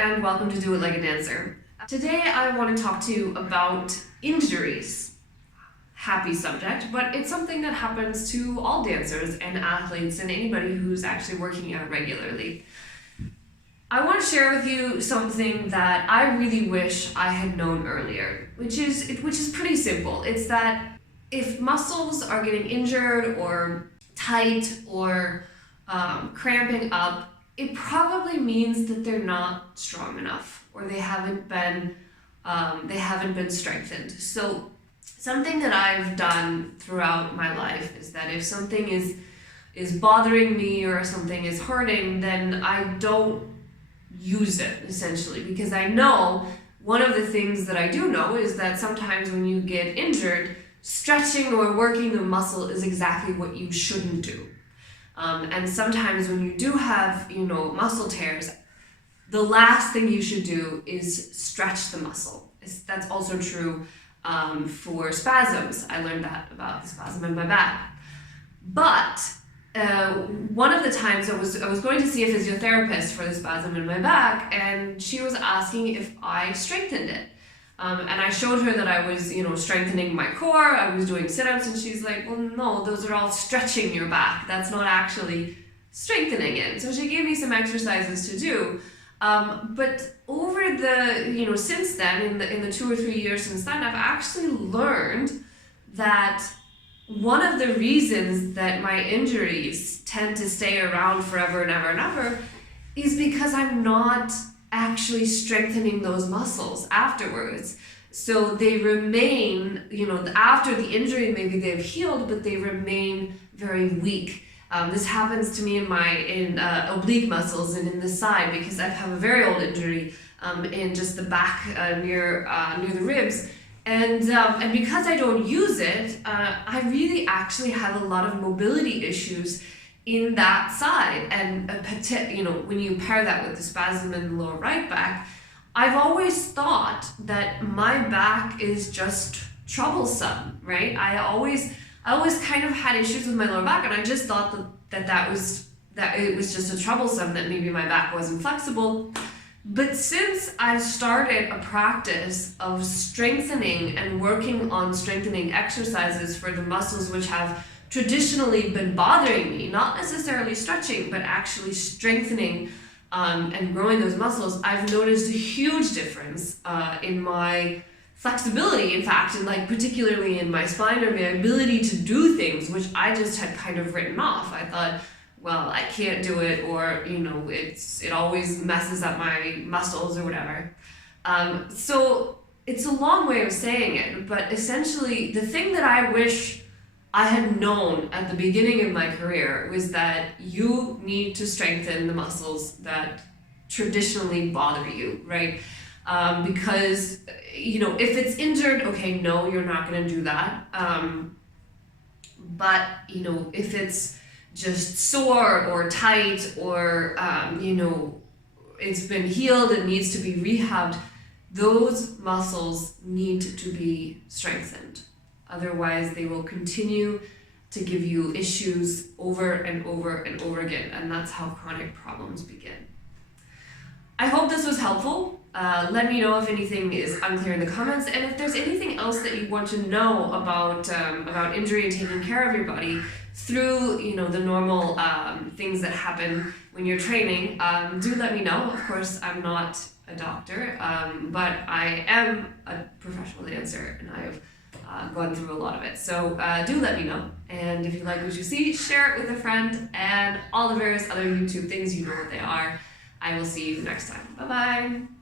and welcome to Do It Like a Dancer. Today I want to talk to you about injuries. Happy subject, but it's something that happens to all dancers and athletes and anybody who's actually working out regularly. I want to share with you something that I really wish I had known earlier, which is pretty simple. It's that if muscles are getting injured or tight or cramping up, it probably means that they're not strong enough or they haven't been strengthened. So something that I've done throughout my life is that if something is bothering me or something is hurting, then I don't use it, essentially, because I know one of the things that I do know is that sometimes when you get injured, stretching or working the muscle is exactly what you shouldn't do. And sometimes when you do have, muscle tears, the last thing you should do is stretch the muscle. That's also true for spasms. I learned that about the spasm in my back. But one of the times I was going to see a physiotherapist for the spasm in my back, and she was asking if I strengthened it. And I showed her that I was, strengthening my core, I was doing sit-ups, and she's like, well, no, those are all stretching your back. That's not actually strengthening it. So she gave me some exercises to do. But over the, since then, in the 2 or 3 years since then, I've actually learned that one of the reasons that my injuries tend to stay around forever and ever and ever is because I'm not actually strengthening those muscles afterwards. So they remain, after the injury, maybe they've healed, but they remain very weak. This happens to me in oblique muscles and in the side, because I have a very old injury in just the back near the ribs. And because I don't use it, I really actually have a lot of mobility issues in that side. And when you pair that with the spasm in the lower right back, I've always thought that my back is just troublesome, right? I always kind of had issues with my lower back, and I just thought that it was just a troublesome, that maybe my back wasn't flexible. But since I've started a practice of strengthening and working on strengthening exercises for the muscles which have traditionally been bothering me, not necessarily stretching, but actually strengthening and growing those muscles, I've noticed a huge difference in my flexibility, in fact, and particularly in my spine or my ability to do things, which I just had kind of written off. I thought, well, I can't do it, or it always messes up my muscles or whatever. So it's a long way of saying it, but essentially the thing that I wish I had known at the beginning of my career was that you need to strengthen the muscles that traditionally bother you, right? Because, if it's injured, okay, no, you're not going to do that. But, if it's just sore or tight or, it's been healed and needs to be rehabbed, those muscles need to be strengthened. Otherwise, they will continue to give you issues over and over and over again, and that's how chronic problems begin. I hope this was helpful. Let me know if anything is unclear in the comments, and if there's anything else that you want to know about injury and taking care of your body through the normal things that happen when you're training. Do let me know. Of course, I'm not a doctor, but I am a professional dancer, and I've gone through a lot of it. So do let me know. And if you like what you see, share it with a friend, and all the various other YouTube things, you know what they are. I will see you next time. Bye-bye.